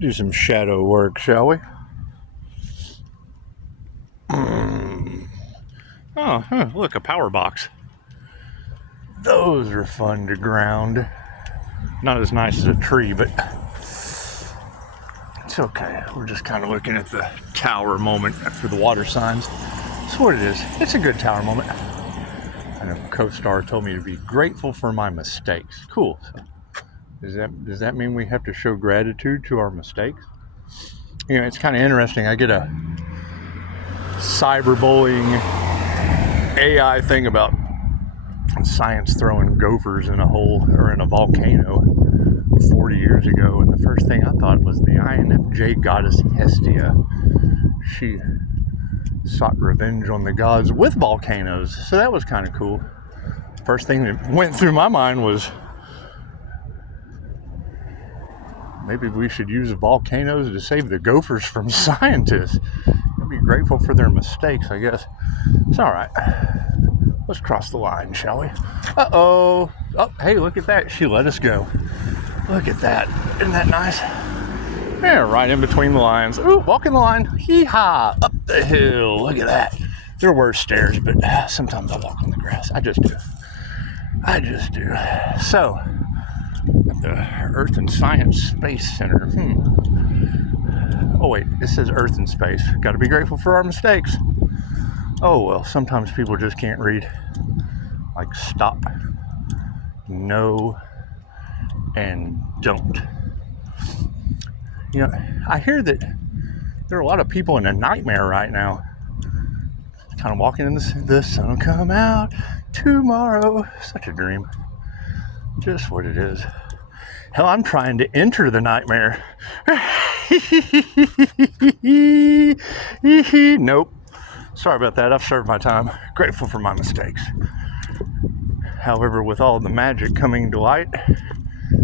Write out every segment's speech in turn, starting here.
do some shadow work, shall we? Oh, look, a power box. Those are fun to ground. Not as nice as a tree, but it's okay. We're just kind of looking at the tower moment for the water signs. That's what it is. It's a good tower moment. I know co-star told me to be grateful for my mistakes. Cool. So does that mean we have to show gratitude to our mistakes? You know, it's kind of interesting. I get a cyberbullying AI thing about science throwing gophers in a hole or in a volcano 40 years ago, and the first thing I thought was the INFJ goddess Hestia. She sought revenge on the gods with volcanoes, so that was kind of cool. First thing that went through my mind was maybe we should use volcanoes to save the gophers from scientists. I'd be grateful for their mistakes, I guess. It's all right. Let's cross the line, shall we? Uh-oh. Oh, hey, look at that. She let us go. Look at that. Isn't that nice? Yeah, right in between the lines. Ooh, walking the line. Hee-haw. Up the hill. Look at that. There were stairs, but sometimes I walk on the grass. I just do. So, at the Earth and Science Space Center. Oh, wait. It says Earth and Space. Got to be grateful for our mistakes. Oh, well, sometimes people just can't read. Like stop, no, and don't. You know, I hear that there are a lot of people in a nightmare right now. Kind of walking in the sun will come out tomorrow. Such a dream. Just what it is. Hell, I'm trying to enter the nightmare. Nope. Sorry about that. I've served my time. Grateful for my mistakes. However, with all the magic coming to light,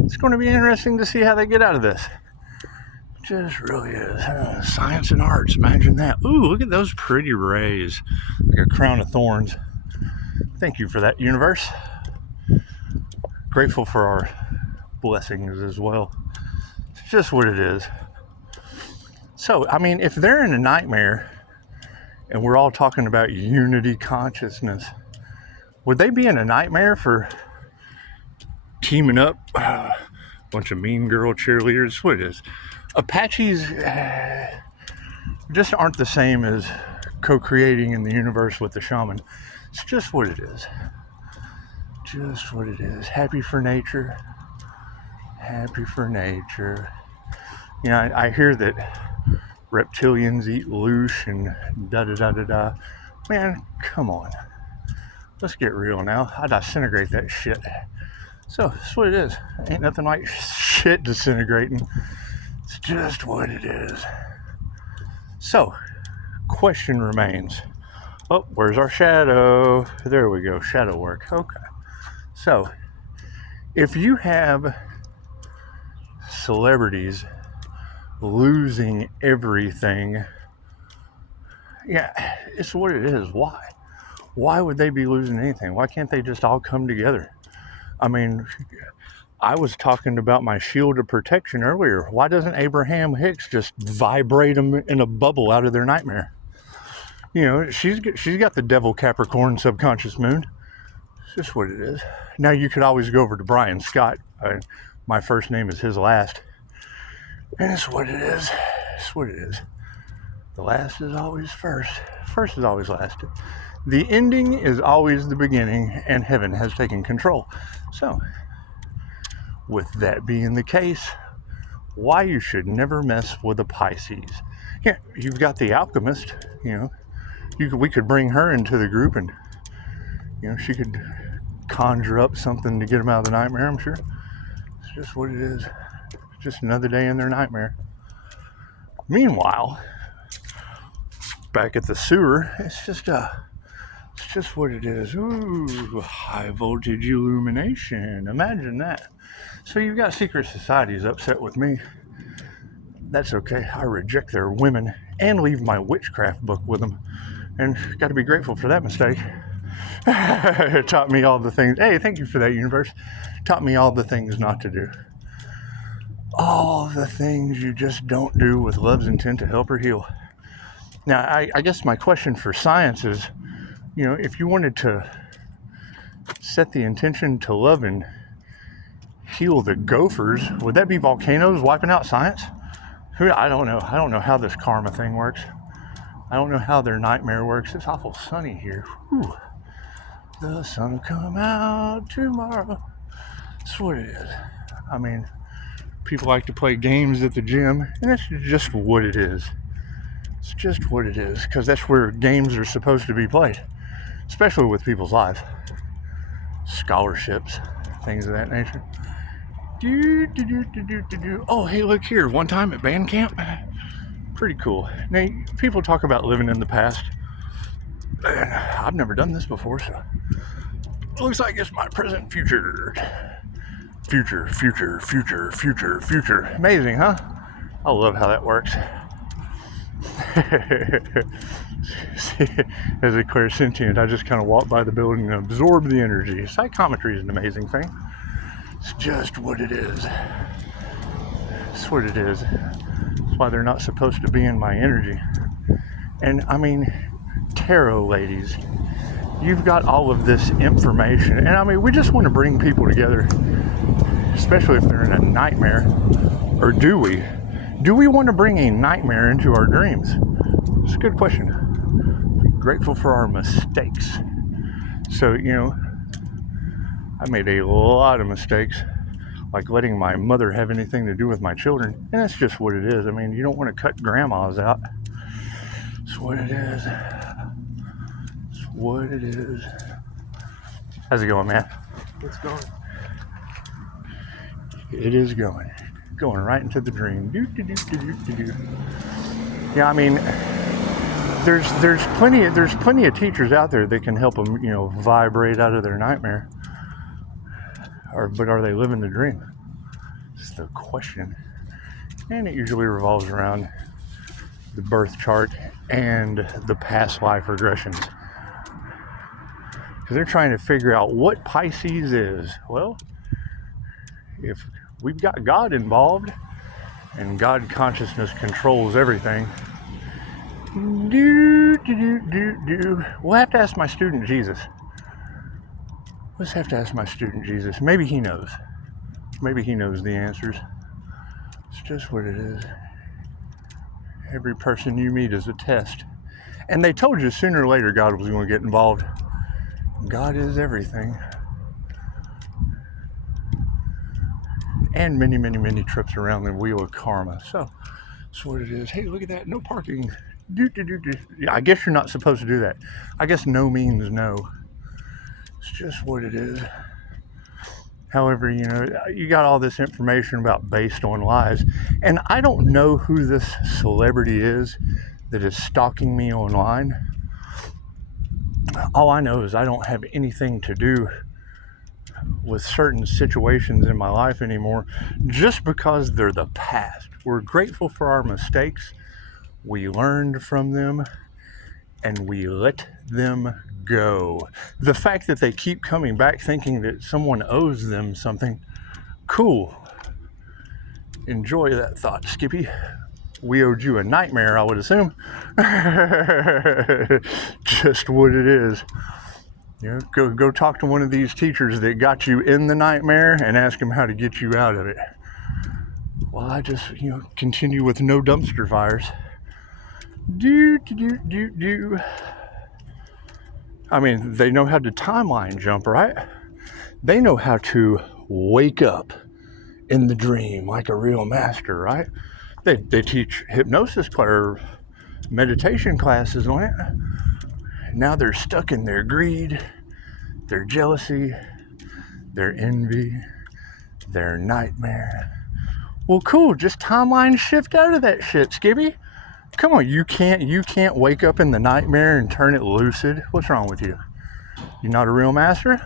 it's going to be interesting to see how they get out of this. It just really is. Science and arts. Imagine that. Ooh, look at those pretty rays. Like a crown of thorns. Thank you for that, universe. Grateful for our blessings as well. It's just what it is. So, I mean, if they're in a nightmare, and we're all talking about unity consciousness, would they be in a nightmare for teaming up? A bunch of mean girl cheerleaders. What it is? Apaches just aren't the same as co-creating in the universe with the shaman. It's just what it is. Just what it is. Happy for nature. Happy for nature. You know, I hear that reptilians eat loosh and da-da-da-da-da. Man, come on. Let's get real now. I disintegrate that shit. So, that's what it is. Ain't nothing like shit disintegrating. It's just what it is. So, question remains. Oh, where's our shadow? There we go. Shadow work. Okay. So, if you have celebrities losing everything, yeah, it's what it is. Why would they be losing anything? Why can't they just all come together? I mean, I was talking about my shield of protection earlier. Why doesn't Abraham Hicks just vibrate them in a bubble out of their nightmare? You know, she's got the devil Capricorn subconscious moon. It's just what it is. Now you could always go over to Brian Scott. My first name is his last. And it's what it is. It's what it is. The last is always first. First is always last. The ending is always the beginning, and heaven has taken control. So, with that being the case, why you should never mess with a Pisces. Yeah, you've got the alchemist, you know. We could bring her into the group, and, you know, she could conjure up something to get them out of the nightmare, I'm sure. It's just what it is. Just another day in their nightmare. Meanwhile, back at the sewer, it's just what it is. Ooh, high voltage illumination. Imagine that. So you've got secret societies upset with me. That's okay. I reject their women and leave my witchcraft book with them. And got to be grateful for that mistake. It taught me all the things. Hey, thank you for that, universe. Taught me all the things not to do. all the things you just don't do with love's intent to help or heal. Now, I guess my question for science is, if you wanted to set the intention to love and heal the gophers, would that be volcanoes wiping out science? I don't know. I don't know how this karma thing works. I don't know how their nightmare works. It's awful sunny here. Whew. The sun will come out tomorrow. That's what it is. I mean, people like to play games at the gym, and that's just what it is. It's just what it is, because that's where games are supposed to be played, especially with people's lives. Scholarships, things of that nature. Oh, hey, look here. One time at band camp, pretty cool. Now, people talk about living in the past. I've never done this before, so it looks like it's my present future. Future. Amazing, huh? I love how that works. As a clairsentient, I just kind of walk by the building and absorb the energy. Psychometry is an amazing thing. It's just what it is. It's what it is. That's why they're not supposed to be in my energy. And I mean, tarot ladies, you've got all of this information. And I mean, we just want to bring people together, especially if they're in a nightmare. Or do we? Do we want to bring a nightmare into our dreams? It's a good question. Be grateful for our mistakes. So, I made a lot of mistakes, like letting my mother have anything to do with my children. And that's just what it is. I mean, you don't want to cut grandmas out. It's what it is. It's what it is. How's it going, man? It's going. It is going right into the dream. Yeah, I mean, there's plenty of teachers out there that can help them, vibrate out of their nightmare. But are they living the dream? It's the question. And it usually revolves around the birth chart and the past life regressions. Because they're trying to figure out what Pisces is. Well, if we've got God involved and God consciousness controls everything, we'll have to ask my student Jesus. Let's have to ask my student Jesus. Maybe he knows. Maybe he knows the answers. It's just what it is. Every person you meet is a test. And they told you sooner or later God was going to get involved. God is everything. And many, many, many trips around the wheel of karma. So that's what it is. Hey, look at that. No parking. Yeah, I guess you're not supposed to do that. I guess no means no. It's just what it is. However, you got all this information about based on lies. And I don't know who this celebrity is that is stalking me online. All I know is I don't have anything to do with certain situations in my life anymore just because they're the past. We're grateful for our mistakes. We learned from them and we let them go. The fact that they keep coming back thinking that someone owes them something, cool. Enjoy that thought, Skippy. We owed you a nightmare, I would assume. Just what it is. Go talk to one of these teachers that got you in the nightmare and ask them how to get you out of it. Well, I just, continue with no dumpster fires. I mean, they know how to timeline jump, right? They know how to wake up in the dream like a real master, right? They teach hypnosis or meditation classes on it. Now they're stuck in their greed, their jealousy, their envy, their nightmare. Well, cool, just timeline shift out of that shit, Skippy. Come on, you can't wake up in the nightmare and turn it lucid. What's wrong with you? You're not a real master?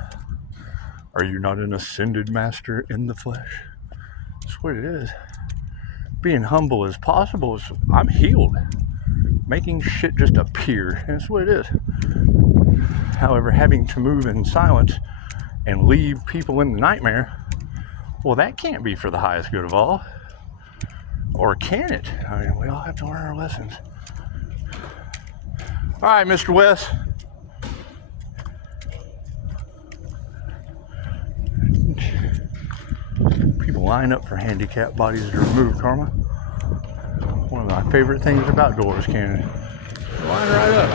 Are you not an ascended master in the flesh? That's what it is. Being humble as possible is, I'm healed. Making shit just appear, and that's what it is. However, having to move in silence and leave people in the nightmare, well, that can't be for the highest good of all. Or can it? I mean, we all have to learn our lessons. All right, Mr. West. People line up for handicapped bodies to remove karma. One of my favorite things about doors, Cannon. Line right up.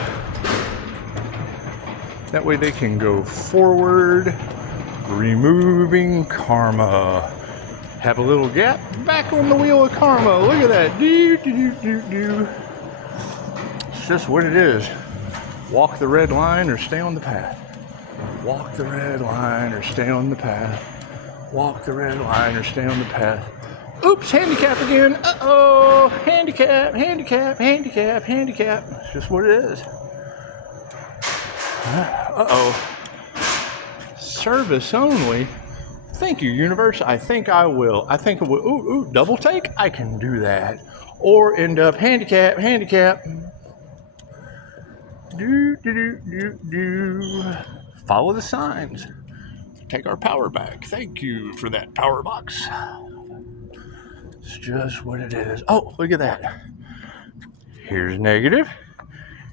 That way they can go forward, removing karma. Have a little gap, back on the wheel of karma. Look at that. Do, do, do, do. It's just what it is. Walk the red line or stay on the path. Walk the red line or stay on the path. Walk the red line or stay on the path. Oops, handicap again. Uh-oh. Handicap, handicap, handicap, handicap. It's just what it is. Uh-oh. Service only. Thank you, universe. I think I will. I think it will. Ooh, double take? I can do that. Or end up handicap, handicap. Do, do, do, do, do. Follow the signs. Take our power back. Thank you for that power box. It's just what it is. Oh, look at that. Here's negative.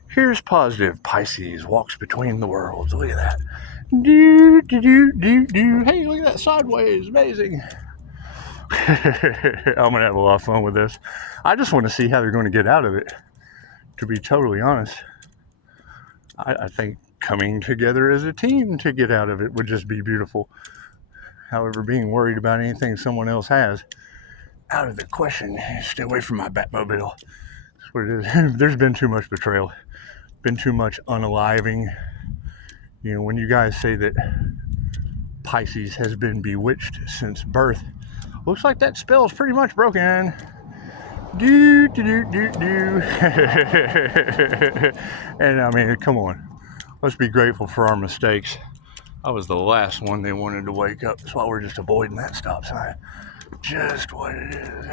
Here's positive. Pisces walks between the worlds. Look at that. Do, do, do, do, do. Hey, look at that sideways. Amazing. I'm going to have a lot of fun with this. I just want to see how they're going to get out of it, to be totally honest. I think coming together as a team to get out of it would just be beautiful. However, being worried about anything someone else has, out of the question. Stay away from my Batmobile. That's what it is. There's been too much betrayal. Been too much unaliving. You know, when you guys say that Pisces has been bewitched since birth, looks like that spell's pretty much broken. Do, do, do, do, do. And I mean, come on. Let's be grateful for our mistakes. I was the last one they wanted to wake up. That's why we're just avoiding that stop sign. Just what it is.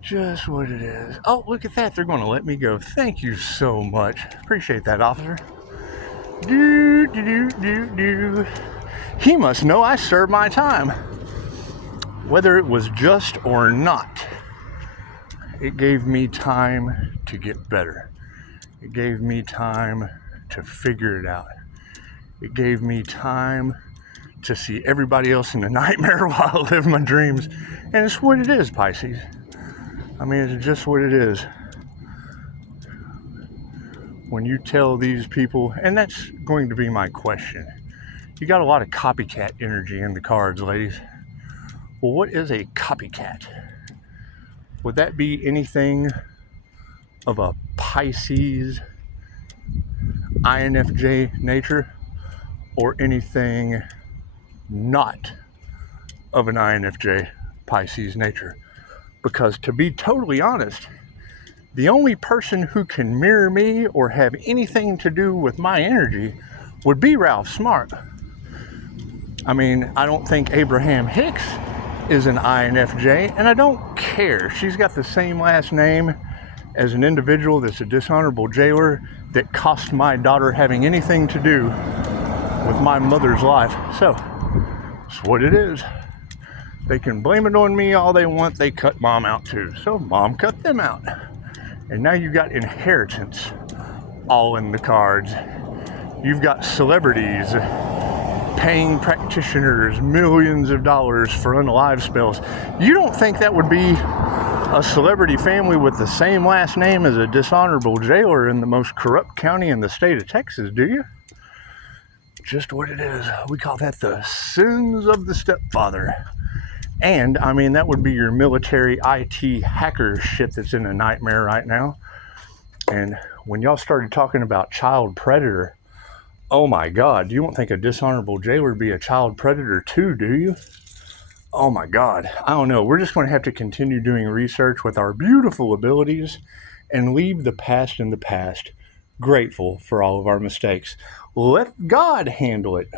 Just what it is. Oh, look at that. They're going to let me go. Thank you so much. Appreciate that, officer. Do, do, do, do, do. He must know I served my time. Whether it was just or not, it gave me time to get better. It gave me time to figure it out. It gave me time to see everybody else in the nightmare while I live my dreams. And it's what it is, Pisces. I mean, it's just what it is. When you tell these people, and that's going to be my question. You got a lot of copycat energy in the cards, ladies. Well, what is a copycat? Would that be anything of a Pisces, INFJ nature, or anything not of an INFJ Pisces nature? Because to be totally honest, the only person who can mirror me or have anything to do with my energy would be Ralph Smart. I mean, I don't think Abraham Hicks is an INFJ, and I don't care. She's got the same last name as an individual that's a dishonorable jailer that cost my daughter having anything to do with my mother's life. So, it's what it is. They can blame it on me all they want. They cut mom out too. So mom cut them out. And now you got inheritance all in the cards. You've got celebrities, paying practitioners millions of dollars for unalive spells. You don't think that would be a celebrity family with the same last name as a dishonorable jailer in the most corrupt county in the state of Texas, do you? Just what it is. We call that the sins of the stepfather. And, I mean, that would be your military IT hacker shit that's in a nightmare right now. And when y'all started talking about child predator, oh my God, you don't think a dishonorable jailer would be a child predator too, do you? Oh my God, I don't know. We're just going to have to continue doing research with our beautiful abilities and leave the past in the past, grateful for all of our mistakes. Let God handle it.